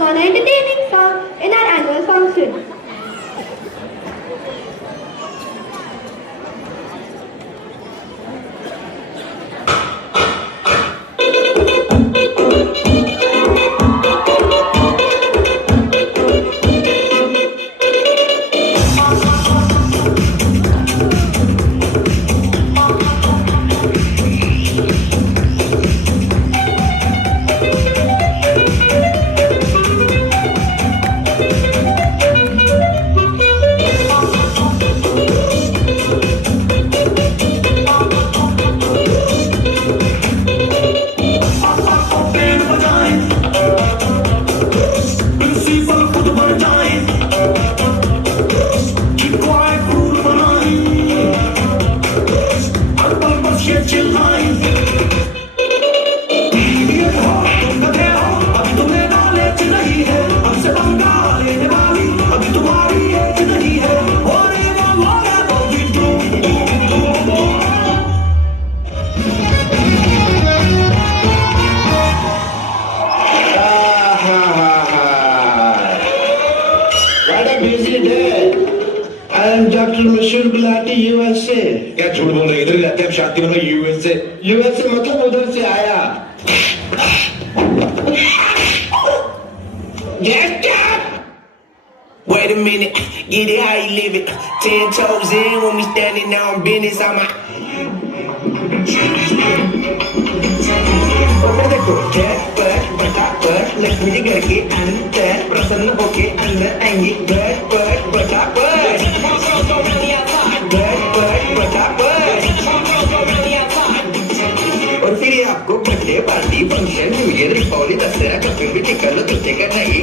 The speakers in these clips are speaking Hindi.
performing on an entertaining song in our annual function. Doctor मशहूर गुलाटी यूएसए। क्या झूठ बोल रहे, इधर ही रहते हैं शांति में। यूएसए यूएसए मतलब उधर से आया। Wait a minute, get it how you live it. 10 toes in when we standing on business. I'm a देखो पटापट लक्ष्मी जी घर के अंदर प्रसन्न होके अंदर आएंगी। पटापट और फिर ये आपको birthday party function new year Deepawali Dussehra कभी भी टिकल तुझे का नाही।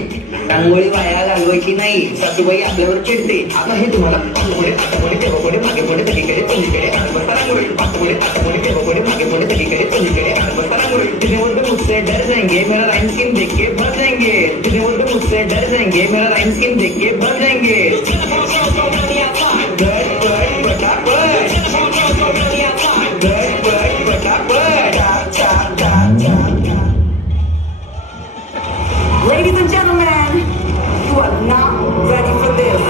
रांगोळी वाया घालवायची नाही, सासूबाई आपल्यावर चिडते। नाही तुम्हाला पाठपुढे आतापुढे तेव्हापुढे मागेपुढे सगळीकडे पंजीकडे बसता रांगोळी। पाठपुढे आतापुढे तेव्हापुढे मागेपुढे सगळीकडे पंजीकडे बसता रांगोळी। तुझे बोलते मुझसे डर जाएंगे, मेरा राइम स्कीम देख के भर जाएंगे। तुझे बोलते मुझसे डर जाएंगे, मेरा राइम स्कीम देख के भर जाएंगे। Ladies and gentlemen, you are not ready for this.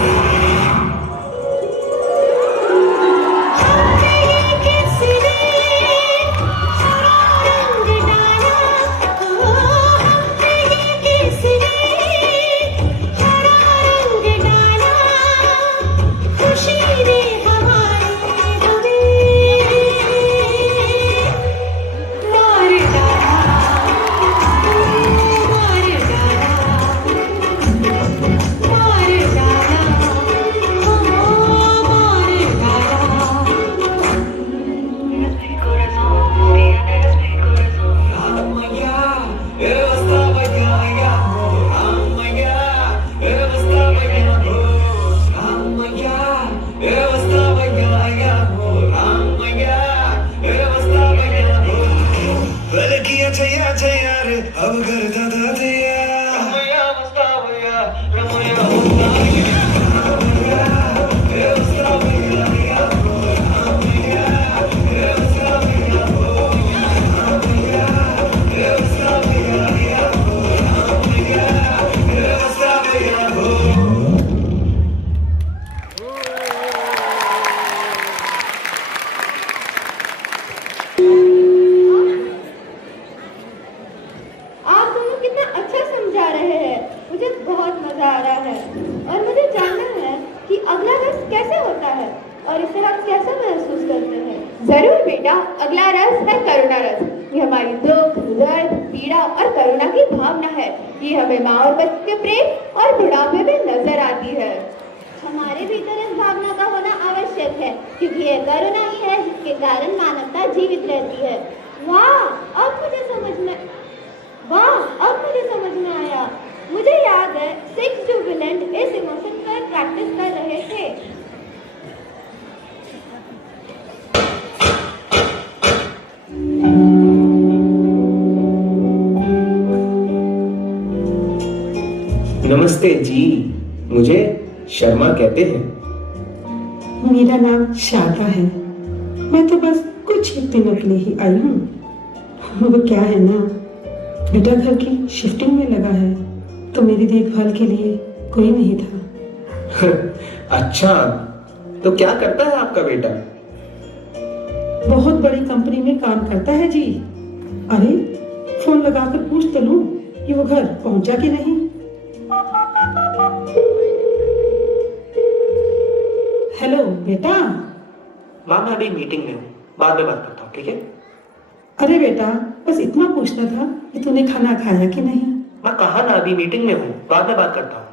अब कर दादा दिया और इसे हम कैसे महसूस करते हैं? जरूर बेटा, अगला रस है करुणा रस। ये हमारी दुख, दर्द, पीड़ा और करुणा की भावना है। ये हमें माँ और बच्चे के प्रेम और बुढ़ापे में नजर आती है। हमारे भीतर इस भावना का होना आवश्यक है, क्योंकि ये करुणा ही है जिसके कारण मानवता जीवित रहती है। वाह, अब मुझे समझ में आया। मुझे याद है 6 जुबिलेंट इस इमोशन पर प्रैक्टिस कर रहे थे। नमस्ते जी, मुझे शर्मा कहते हैं। मेरा नाम शादा है। मैं तो बस कुछ ही दिनों के लिए ही आई हूँ। वो क्या है ना, बेटा घर की शिफ्टिंग में लगा है, तो मेरी देखभाल के लिए कोई नहीं था। अच्छा, तो क्या करता है आपका बेटा? बहुत बड़ी कंपनी में काम करता है जी। अरे फोन लगाकर पूछ तो लूं कि वो घर पहुंचा कि नहीं। हेलो बेटा। माँ मैं अभी मीटिंग में हूँ, बाद में बात करता हूँ, ठीक है? अरे बेटा, बस इतना पूछना था कि तूने खाना खाया कि नहीं। मैं कहा ना अभी मीटिंग में हूँ, बाद में बात करता हूँ।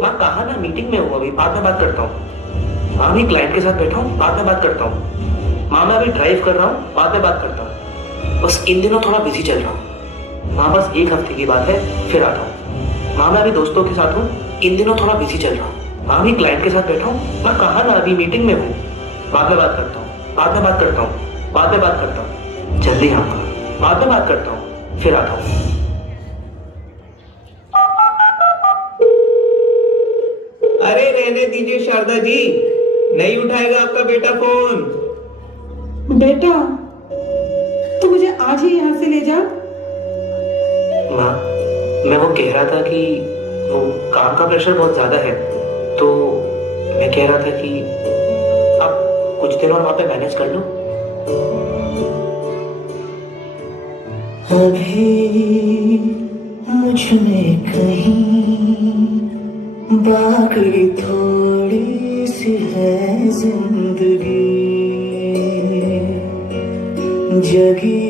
माँ कहा ना मीटिंग में हूँ, अभी बाद में बात करता हूँ। माँ भी क्लाइंट के साथ बैठा हूँ, बाद में बात करता हूँ। माँ मैं अभी ड्राइव कर रहा हूँ, बाद में बात करता हूँ। बस इन दिनों थोड़ा बिजी चल रहा हूँ। माँ बस 1 हफ्ते की बात है, फिर आता हूँ। माँ मैं अभी दोस्तों के साथ हूँ, इन दिनों थोड़ा बिजी चल रहा हूँ। माँ भी क्लाइंट के साथ बैठा हूँ। मैं कहा ना अभी मीटिंग में हूँ, बाद में बात करता हूँ, बाद में बात करता हूँ, बाद में बात करता हूँ। जल्दी आऊँगा, बाद में बात करता हूँ, फिर आता हूँ। अरे रहने दीजिए शारदा जी, नहीं उठाएगा आपका बेटा फोन। बेटा, तू मुझे आज ही यहाँ से ले जा। माँ मैं वो कह रहा था कि वो काम का प्रेशर बहुत ज्यादा है, तो मैं कह रहा था कि आप कुछ दिन और वहां पे मैनेज कर लो। अभी मुझ में कहीं बाकी थोड़ी सी है जिंदगी, जगी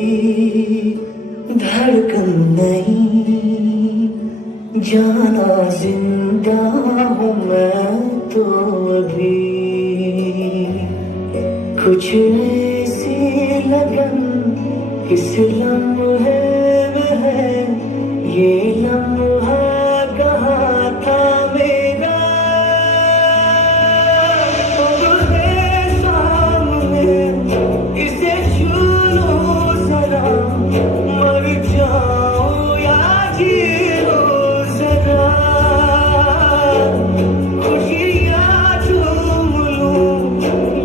धड़कन नहीं, जाना जिंदा हूँ मैं तो अभी। कुछ ऐसी लगन इस लम्हे में है, ये लम्हा कहाँ था मेरा। है सामने इसे छू लो जरा, मर जाओ या जी लो जरा। खुशियाँ झूम लूं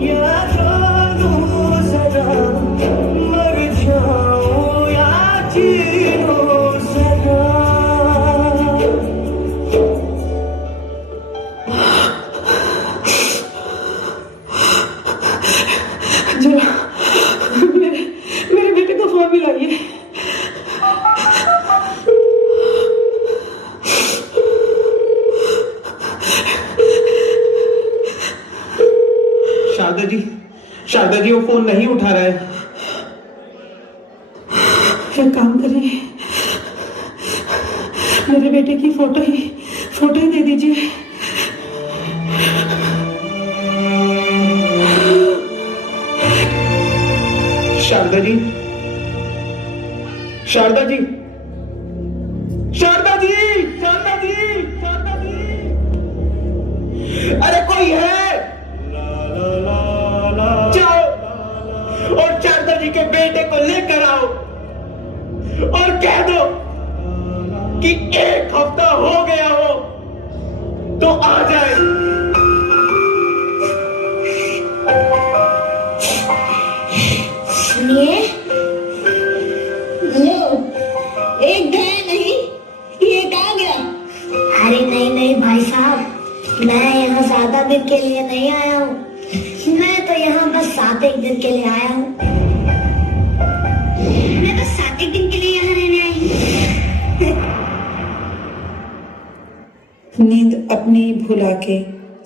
या रो लूं जरा, मर जाओ या जी लो जरा। जरा मेरे बेटे को फोन मिलाइए। शारदा जी वो फोन नहीं उठा रहा है। एक काम करिए, मेरे बेटे की फोटो ही दे दीजिए। शारदा जी, शारदा जी, शारदा जी, शारदा जी, शारदा जी, अरे कोई है? जाओ और शारदा जी के बेटे को लेकर आओ और कह दो कि 1 हफ्ता हो गया हो तो आ जाए। सुनिए, लो, एक गया नहीं, ये कहाँ गया? अरे नहीं नहीं भाई साहब, मैं यहाँ ज्यादा दिन के लिए नहीं आया हूँ। मैं तो यहाँ बस 7 एक दिन के लिए आया हूँ। मैं बस 7 एक दिन के लिए यहाँ रहने आई हूँ। नींद अपनी भुला के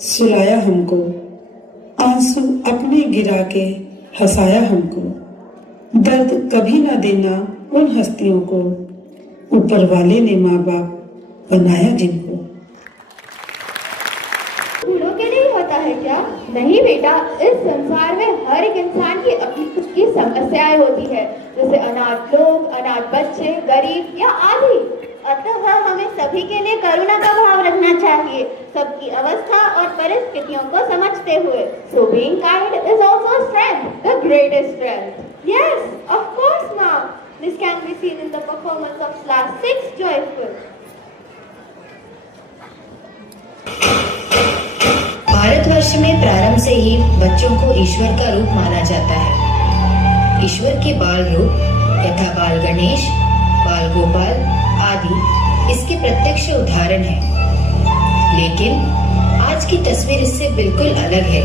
सुलाया हमको, आंसू अपने गिरा के हंसाया हमको। दर्द कभी ना देना उन हस्तियों को, ऊपर वाले ने माँ बाप बनाया जिनको। भूलों के लिए होता है क्या? नहीं बेटा, इस संसार में हर एक इंसान की अपनी खुद की समस्याएं होती है, जैसे अनाथ लोग, अनाथ बच्चे, गरीब या आदि। अतः हमें सभी के लिए करुणा का भाव रखना चाहिए, सबकी अवस्था और परिस्थितियों को समझते हुए। So being kind is also a strength, the greatest strength. Yes, of course, ma'am. This can be seen in the performance of class 6 Joyful. Bharatvarsh में प्रारंभ से ही बच्चों को ईश्वर का रूप माना जाता है। ईश्वर के बाल रूप यथा बाल गणेश, बाल गोपाल आदि इसके प्रत्यक्ष उदाहरण हैं। लेकिन आज की तस्वीर इससे बिल्कुल अलग है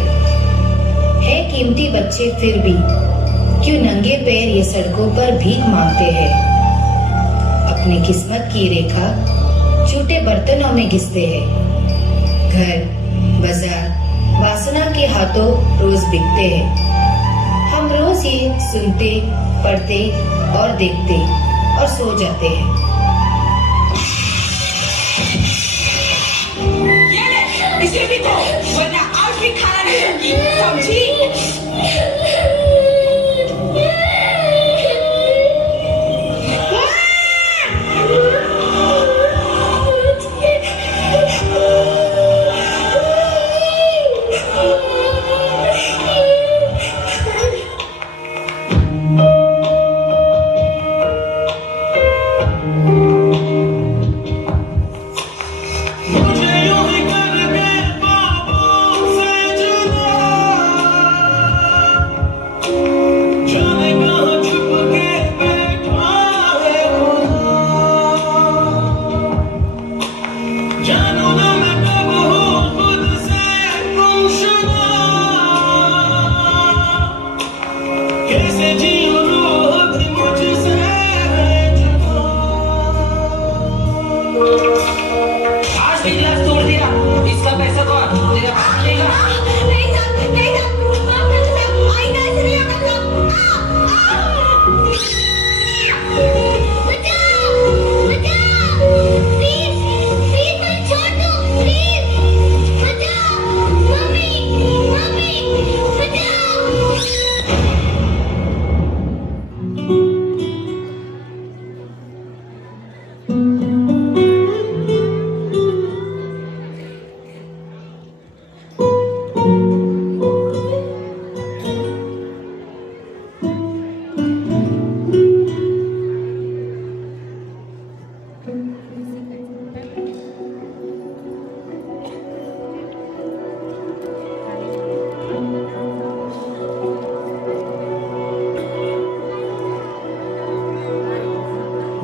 कीमती बच्चे फिर भी क्यों नंगे पैर ये सड़कों पर भीख मांगते हैं। अपनी किस्मत की रेखा छूटे बर्तनों में घिसते हैं। घर, बाजार, वासना के हाथों रोज बिकते हैं। हम रोज ये सुनते, पढ़ते और देखते और सो जाते हैं। इसे भी दो, वरना आज भी खाना नहीं होगी, समझी?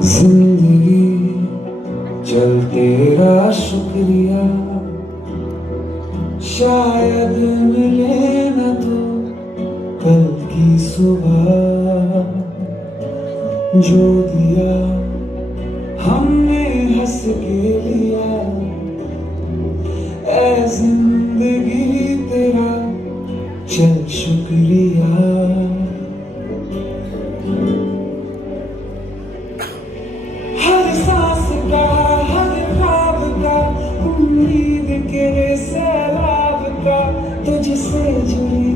जिंदगी चल तेरा शुक्रिया, शायद मिले न तो कल की सुबह। जो दिया हमने हंस के लिया, ऐ जिंदगी तेरा चल शुक्रिया। हर सांस का, हर ख्वाब का, उम्मीद के सैलाब का, तुझसे जुड़ी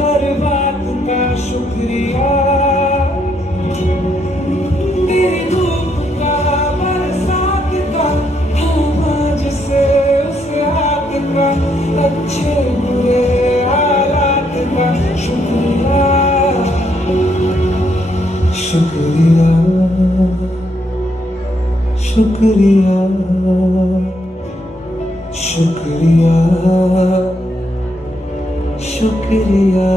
हर बात का शुक्रिया। तेरी धूप का, बरसात का, आज से उस रात का, अच्छे बुरे हालात का शुक्रिया। शुक्रिया, शुक्रिया, शुक्रिया, शुक्रिया।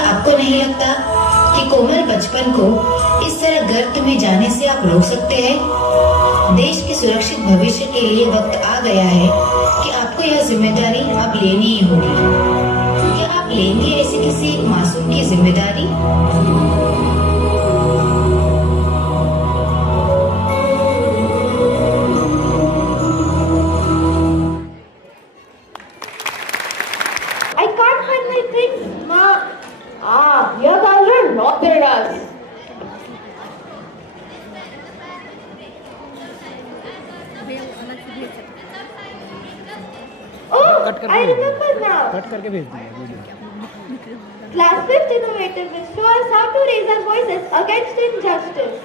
क्या आपको नहीं लगता कि कोमल बचपन को इस तरह गर्त में जाने से आप रोक सकते हैं? देश के सुरक्षित भविष्य के लिए वक्त आ गया है कि आपको यह जिम्मेदारी अब लेनी ही होगी। क्या आप लेंगे ऐसे किसी मासूम की जिम्मेदारी? I can't find my things, Ma. Here comes your Rotterdam. Oh, I remember now. Class 5th innovative will show us how to raise our voices against injustice.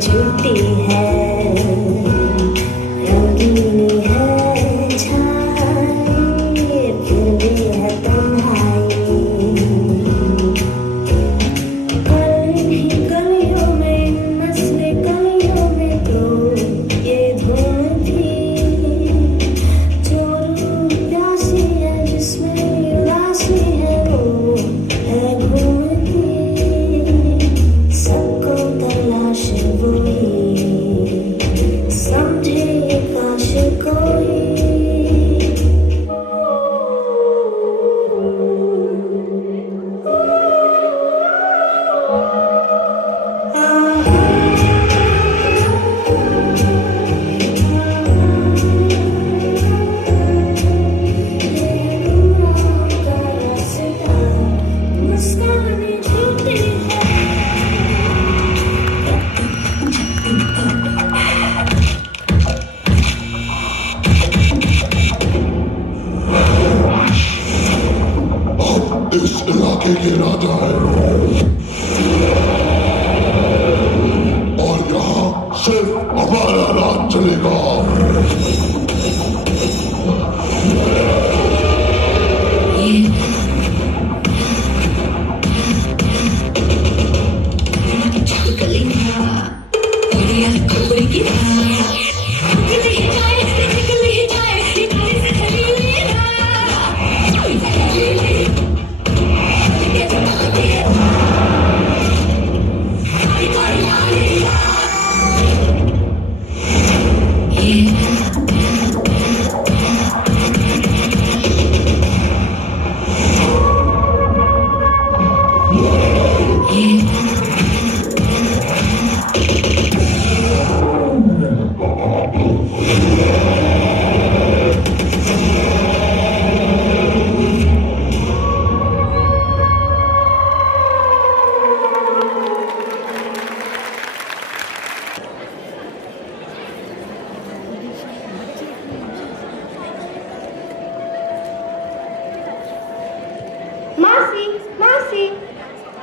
झूठी है, रंगीनी है छाई, फिर भी है तन्हाई। गलियों में नस्ले गलियों में तो ये धुन थी, जो प्यासी है जिसमें उदासी है वो है घूमती, सबको तलाश समझे काश कोई। इस इलाके के राजा है और यहाँ सिर्फ हमारा राज चलेगा। Marcy.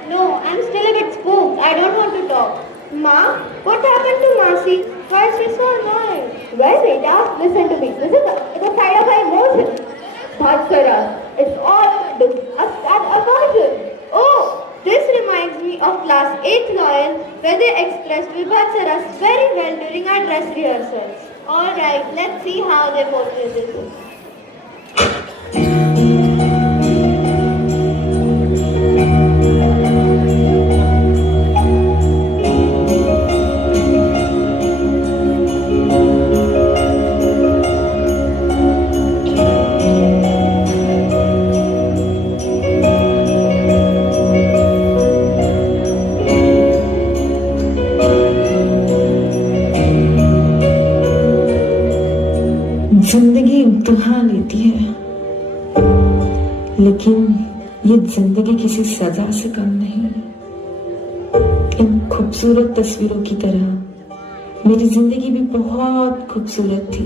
No, I'm still a bit spooked. I don't want to talk. Ma, what happened to Marcy? Why is she so annoying? Well, beta, listen to me. This is the side of her emotions. Bhaskara, it's all just an aversion. Oh, this reminds me of class 8th loyal where they expressed Vibhatsaras very well during our dress rehearsals. Alright, let's see how they portray this. जिंदगी इम्तिहान लेती है, लेकिन ये जिंदगी किसी सजा से कम नहीं। इन खूबसूरत तस्वीरों की तरह मेरी जिंदगी भी बहुत खूबसूरत थी।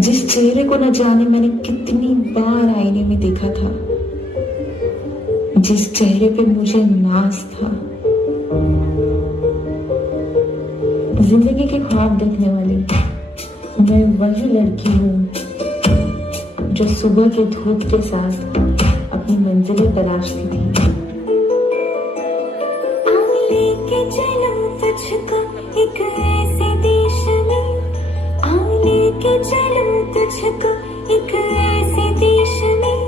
जिस चेहरे को न जाने मैंने कितनी बार आईने में देखा था, जिस चेहरे पे मुझे नाज था, जिंदगी के ख्वाब देखने वाली मैं वही लड़की हूँ जो सुबह के धूप के साथ अपनी मंजिलें तलाशती थी। लेके चलो तुझको एक ऐसे देश में, लेके चलो तुझको एक ऐसे देश में,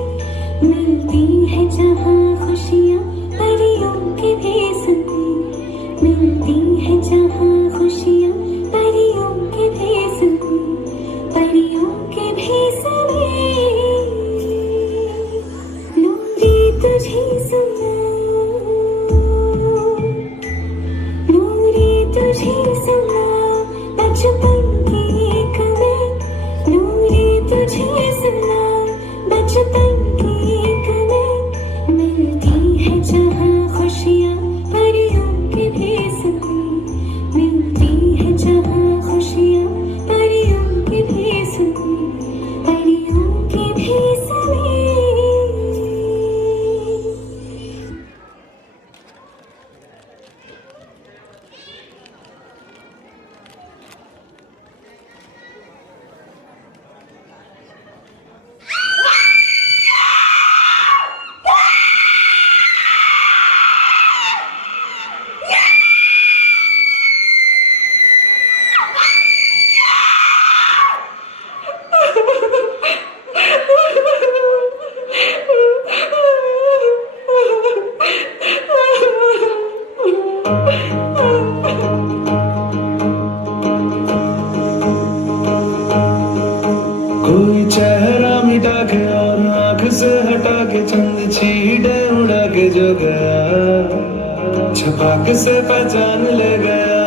मिलती है जहाँ खुशियाँ परियों के भेस में, मिलती है जहाँ खुशियाँ परियों के भेस में, परियों के भेस में, लूंगी तुझे सुना, तुझे सुना बचपन की एक मैं, नूरे तुझे सुना बचपन की एक मैं, मिलती है जहाँ खुशियाँ परियों के भेस में, मिलती है जहाँ खुशियाँ परियों के भेस में, परियों के भेस में। कोई चेहरा मिटा के और आंख से हटा के चंद छींटे उड़ा के जो गया, छपाक से पहचान ले गया।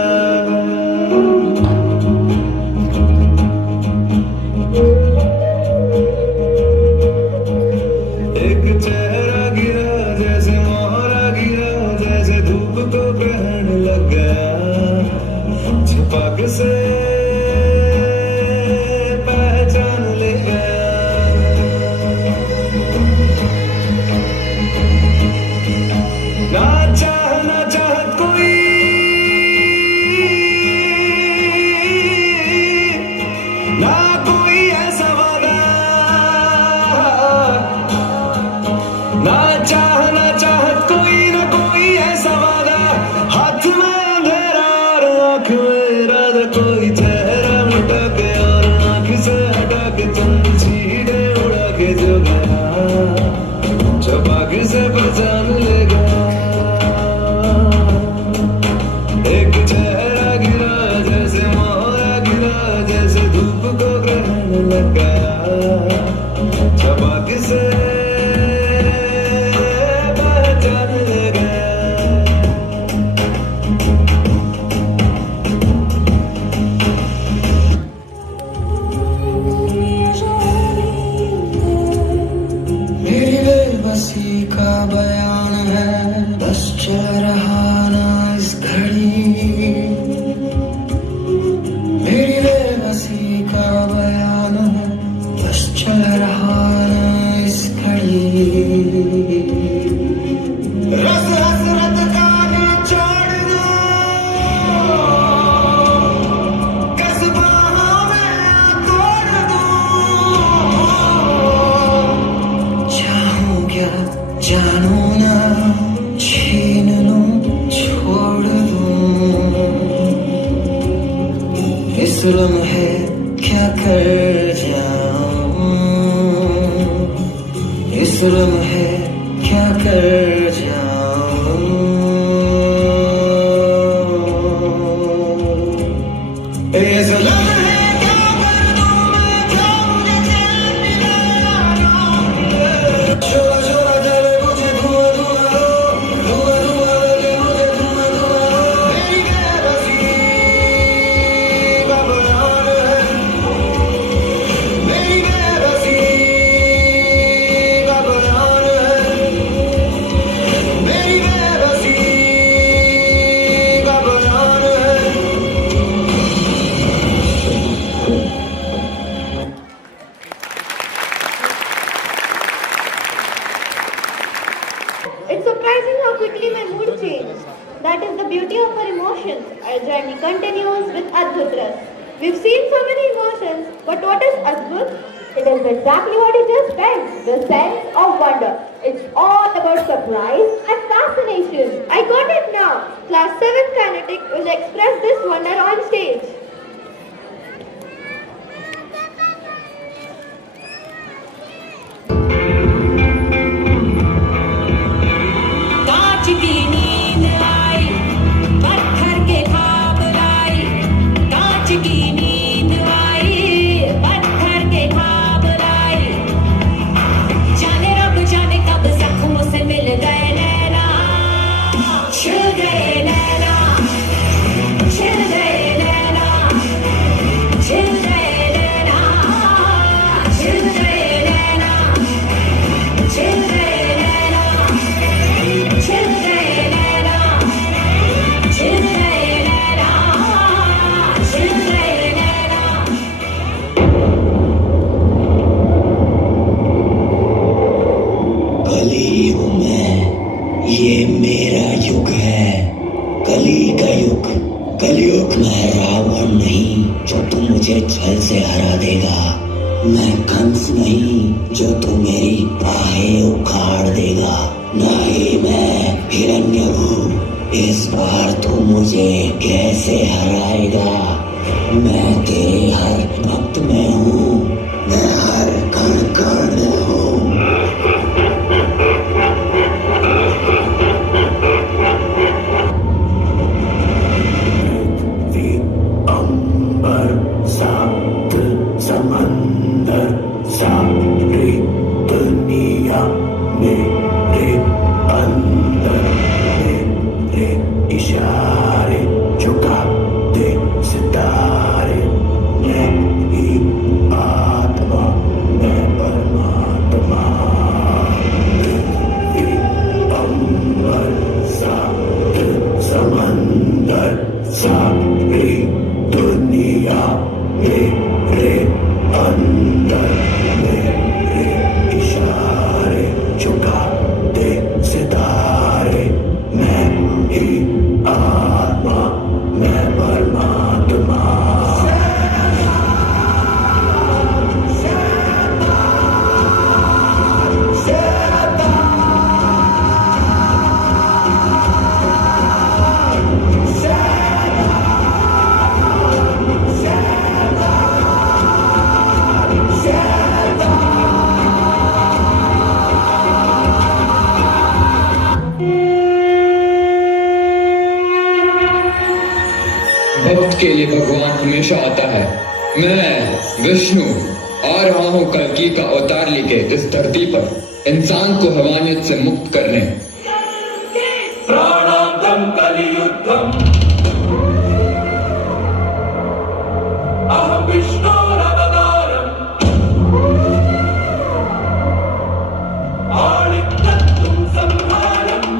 एक चेहरा गिरा जैसे मोहरा गिरा, जैसे धूप को ग्रहण लग गया, छपाक से पहचान ले गया। ना चाहत कोई, ना कोई ऐसा वादा, ना चाहत कोई, ना कोई ऐसा वादा, हाथ में अंधेरा और आँख में इरादा, कोई चेहरा मिटा के और आँख से हटा के चंद छींटे उड़ा के जो गया, छपाक से पहचान ले गया। एक चेहरा गिरा जैसे मोहरा गिरा, जैसे धूप को ग्रहण लग गया, छपाक से पहचान ले गया। मेरी बेबसी का बयान है, बस चल रहा ना इस घड़ी, मेरी बेबसी का बयान है, बस चल रहा ना इस घड़ी। रस हसरत का निचोड़ दो, कसबाहों में तोड़ दो, चाहूं क्या जानू ना, छीन लूं छोड़ दूं, इस लम्हे क्या कर जाऊं, इस लम्हे क्या कर जाऊं। इस लम्हे क्या कर दूं मैं, क्या मुझे चैन मिलेगा। शोरा शोरा जले मुझे धुआं धुआं दो, धुआं धुआं लगे मुझे धुआं धुआं दो। मेरी बेबसी का बयान है, मेरी बेबसी का बयान है, the beauty of our emotions, our journey continues with Adbhut Ras. We've seen so many emotions, but what is Adbhut? It is exactly what you just felt, the sense of wonder. It's all about surprise and fascination. I got it now. Class 7 Kinetic will express this wonder on stage. कांच की नींद आई पत्थर के ख्वाब लाई कांच की नींद आई पत्थर के ख्वाब लाई जाने रब जाने कब जख्मों से मिल गए नैना छिल गए नैना छिल गए नैना छिल गए नैना छिल गए नैना छिल गए नैना छिल गए नैना छिल गए नैना छिल गए नैना कली हूँ मैं, ये मेरा युग है, कली का युग। कलयुग में रावण नहीं जो तू मुझे छल से हरा देगा, मैं कंस नहीं जो तू मेरी बाहें उखाड़ देगा, ना ही मैं हिरण्यकूप इस बार तू मुझे कैसे हराएगा। मैं तेरे हर भक्त में हूँ, मैं हर कण कण में हूँ। अंबर सात समंदर सारी दुनिया मेरे अंदर, मेरे इशारे झुका दे सितारे। मैं ही आत्मा, मैं परमात्मा। अंबर सात समंदर सारी दुनिया मेरे अंदर, मेरे इशारे झुका दे सितारे। मैं ही आत्मा, मैं परमात्मा। भक्त के लिए भगवान हमेशा आता है। मैं विष्णु आ रहा हूँ कल्कि का अवतार लेके इस धरती पर इंसान को हैवानियत से मुक्त करने। प्राणांतम कलियुद्धम अहं विष्णुरवतारम् आलिङ्गनं संहारम्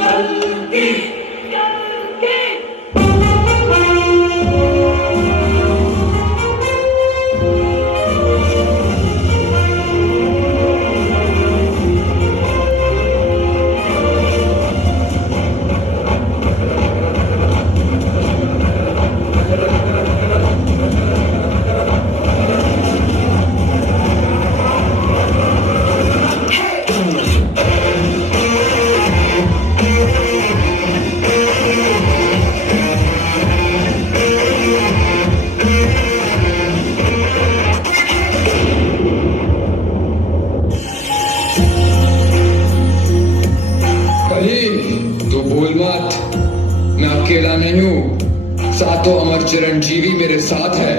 कल्कि। तू भूल मत, मैं अकेला नहीं हूँ, सातों अमर चिरंजीवी मेरे साथ है।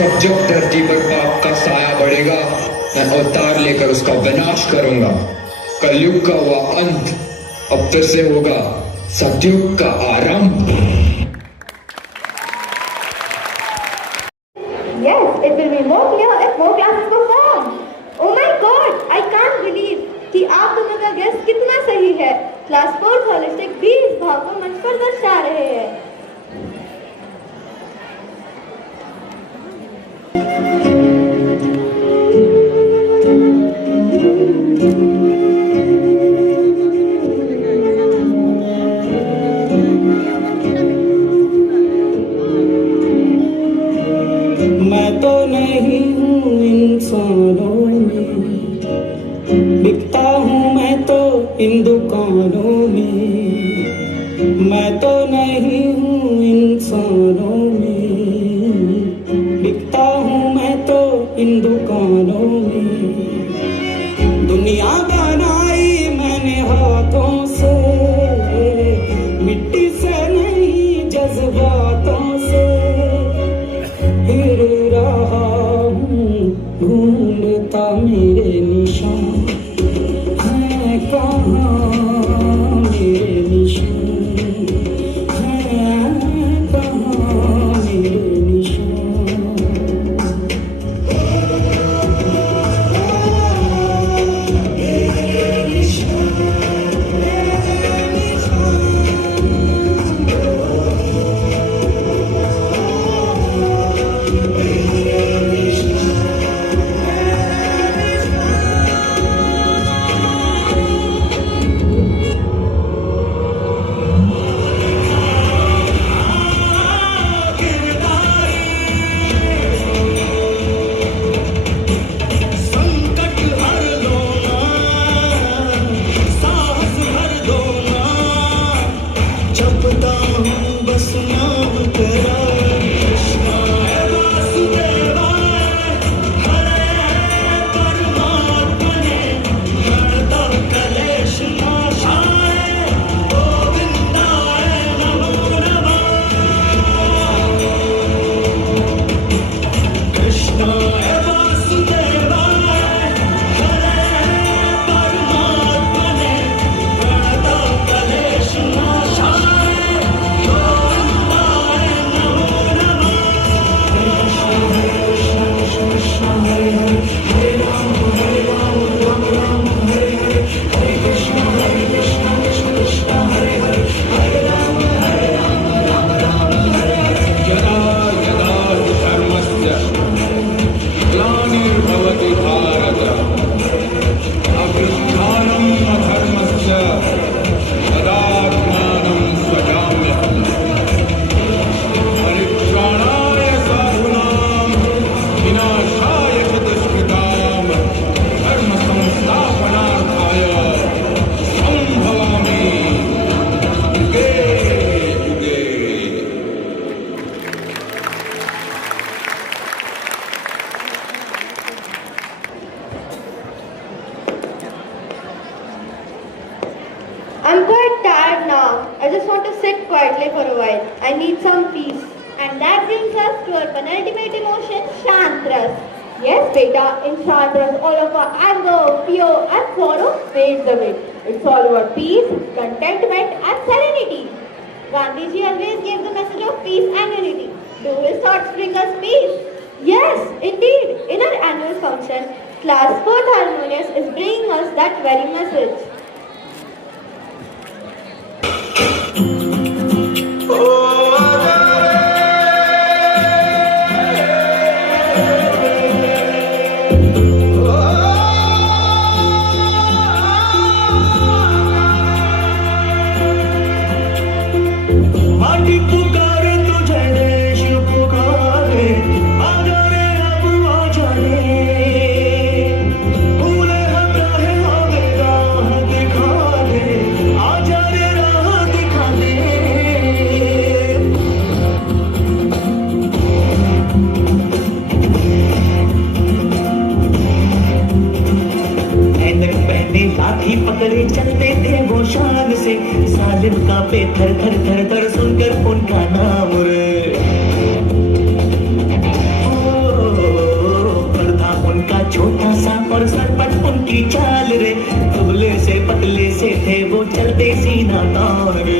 जब जब धरती पर पाप का साया बढ़ेगा, मैं अवतार लेकर उसका विनाश करूंगा। कलयुग का वह अंत अब फिर से होगा सतयुग का आरंभ। Yes, it will be more clear if more classes were formed. Oh my God, I can't believe कि आप दोनों का गेस कितना सही है। क्लास 4 होलिस्टिक भी इस भाव को मंच पर दर्शा रहे हैं। मैं तो नहीं हूँ इंसानों में, बिकता हूँ मैं तो इन दुकानों में। मैं तो नहीं हूँ इंसानों में, बिकता हूँ मैं तो इन दुकानों में। दुनिया बनाई मैंने हाथों से, मिट्टी से नहीं जज्बातों से। फिर रहा हूँ ढूंढता मेरे निशान, है कहाँ मेरे निशान, है कहाँ मेरे निशान। I'm quite tired now. I just want to sit quietly for a while. I need some peace. And that brings us to our penultimate emotion, Shantras. Yes, beta, in Shantras, all of our anger, fear and sorrow fades away. It's all about peace, contentment and serenity. Gandhiji always gave the message of peace and unity. Do his thoughts bring us peace? Yes, indeed. In our annual function, Class 4th Harmonious is bringing us that very message. लाठी पकड़े चलते थे वो शान से, सालिम कांपे थर थर थर थर सुनकर उनका नाम रे। और सरपट उनकी चाल रे, दुबले से पतले से थे वो चलते सीना तान रे।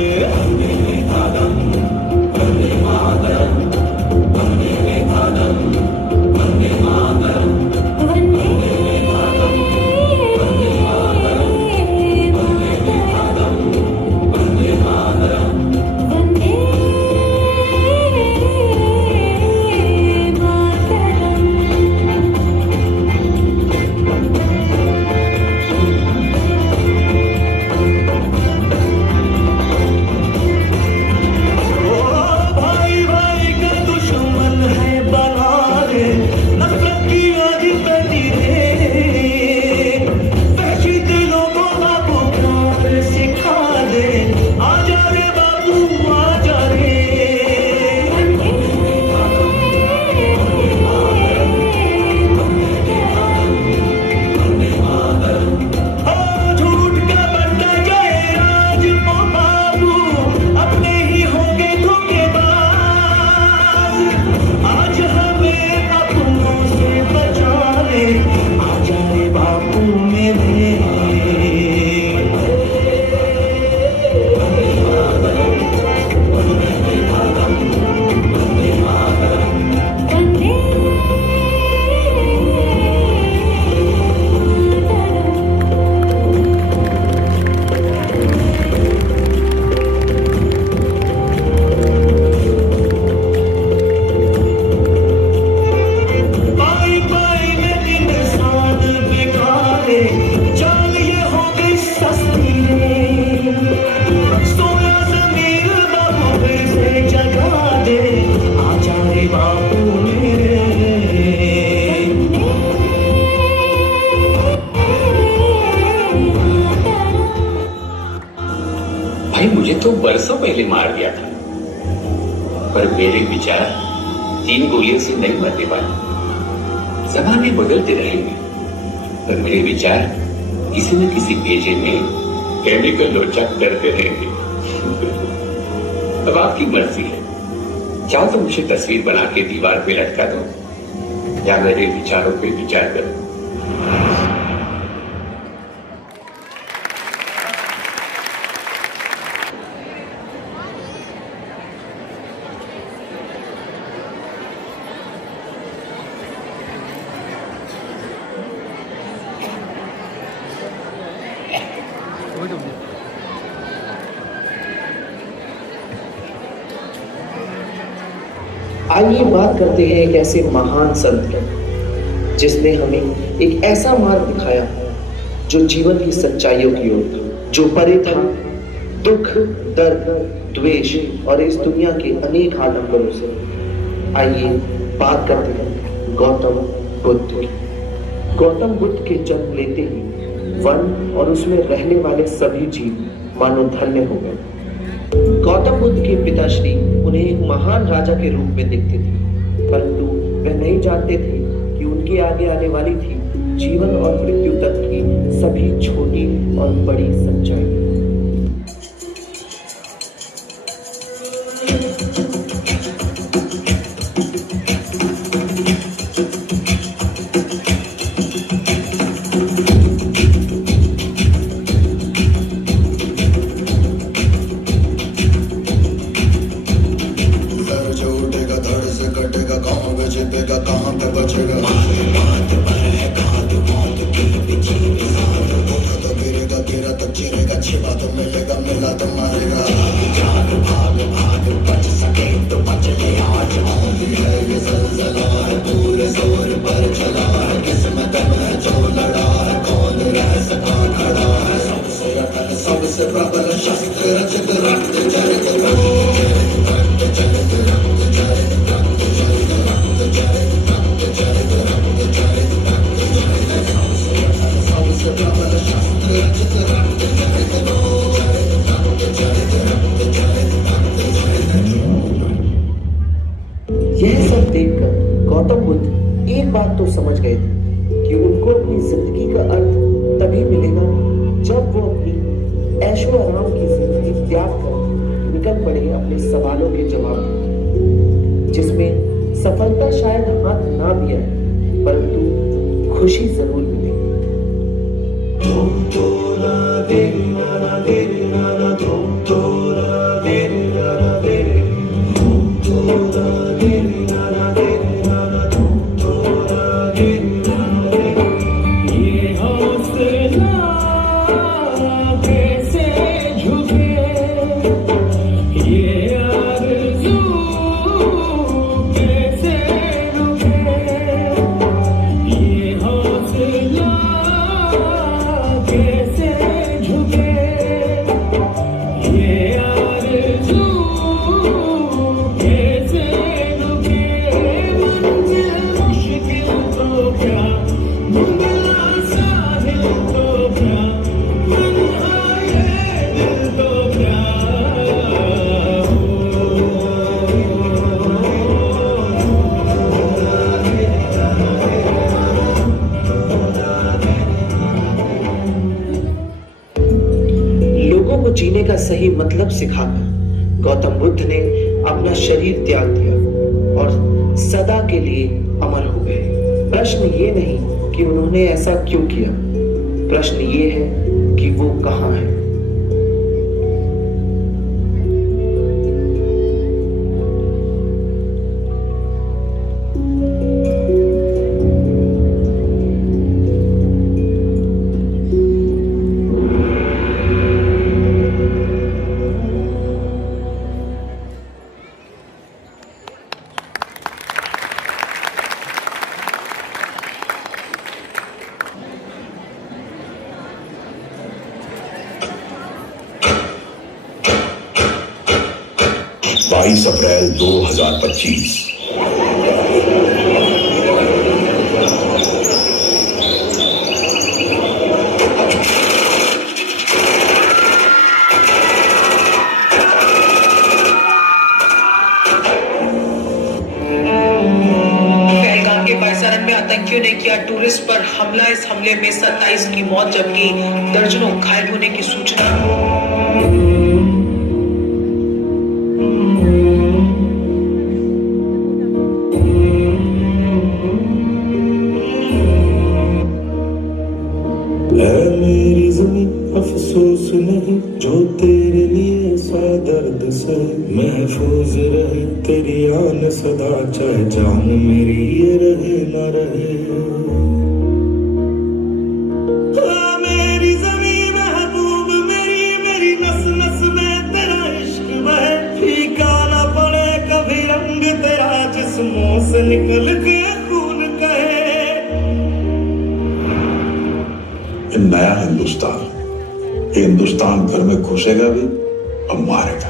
मुझे तो बरसों पहले मार दिया था, पर मेरे विचार 3 गोलियों से नहीं मरने वाले। जमाने बदलते रहेंगे, पर मेरे विचार किसी न किसी पेजे में केमिकल लोचा करते रहेंगे। अब आपकी मर्जी है, चाहो तो मुझे तस्वीर बना के दीवार पे लटका दो, या मेरे विचारों पे विचार करो। आइए बात करते हैं एक ऐसे महान संत की, जिसने हमें एक ऐसा मार्ग दिखाया जो जीवन की सच्चाइयों की ओर था, जो परे था दुख, दर्द, द्वेष और इस दुनिया के अनेक आडंबरों से। आइए बात करते हैं गौतम बुद्ध की। गौतम बुद्ध के जन्म लेते ही वन और उसमें रहने वाले सभी जीव मानो धन्य हो गए। गौतम बुद्ध के पिताश्री उन्हें एक महान राजा के रूप में देखते थे, परंतु वह नहीं जानते थे कि उनके आगे आने वाली थी जीवन और मृत्यु तक की सभी छोटी और बड़ी सच्चाई। यह सब देखकर गौतम बुद्ध एक बात तो समझ गए थे कि उनको अपनी जिंदगी का अर्थ तभी मिलेगा जब वो अपनी ऐशो आराम की जिंदगी त्याग कर निकल पड़े अपने सवालों के जवाब, जिसमें सफलता शायद हाथ ना भी आए परंतु खुशी जरूर मिलेगी। लोगों को जीने का सही मतलब सिखाकर गौतम बुद्ध ने अपना शरीर त्याग दिया और सदा के लिए अमर हो गए। प्रश्न ये नहीं कि उन्होंने ऐसा क्यों किया, प्रश्न ये है कि वो कहाँ है। अप्रैल 2025। पहलगाम के बायसारन में आतंकियों ने किया टूरिस्ट पर हमला। इस हमले में 27 की मौत जबकि दर्जनों घायल होने की सूचना। मेरी ज़मीं अफसोस नहीं जो तेरे लिए सा दर्द से महफूज रहे तेरी आन सदा, चाहे जान मेरी ये रहे न रहे। मेरी ज़मीं महबूब मेरी, मेरी नस नस में तेरा इश्क बहे, फीका न पड़े कभी रंग तेरा जिस्मों से निकल के खून कहे। नया हिंदुस्तान, ये हिंदुस्तान घर में घुसेगा भी और मारेगा।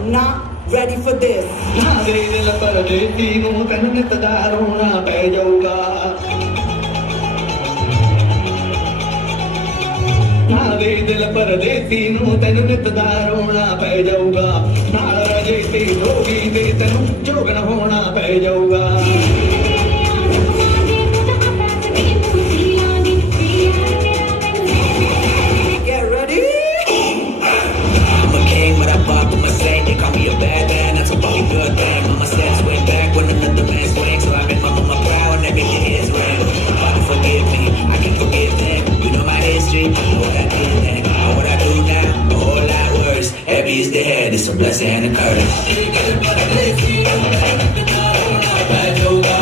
are not ready for this. ਨਾ ਦੇ ਦਿਲ ਪਰਦੇਸੀ ਨੂੰ ਤੈਨੂੰ ਨਿਤ ਦਾ ਰੋਣਾ ਪੈ ਜਾਊਗਾ ਨਾ ਦੇ ਦਿਲ ਪਰਦੇਸੀ ਨੂੰ ਤੈਨੂੰ ਨਿਤ ਦਾ ਰੋਣਾ ਪੈ ਜਾਊਗਾ ਨਾਲ ਰਜੇ ਤੇ ਜੋਗੀ ਤੇ ਤੈਨੂੰ ਜੋਗਣ ਹੋਣਾ ਪੈ ਜਾਊਗਾ Get ready. I'm a king, but I bop with my saint. They call me a bad man, that's a fucking good thing. Mama said swing back when another man swings. So I've been up on my brow and everything is ring. Father, forgive me, I can forgive them. You know my history, I know what I did then. Know what I do now, a whole lot worse. Heavy is the head, it's a blessing and a curse. ਪੈ ਜਾਊਗਾ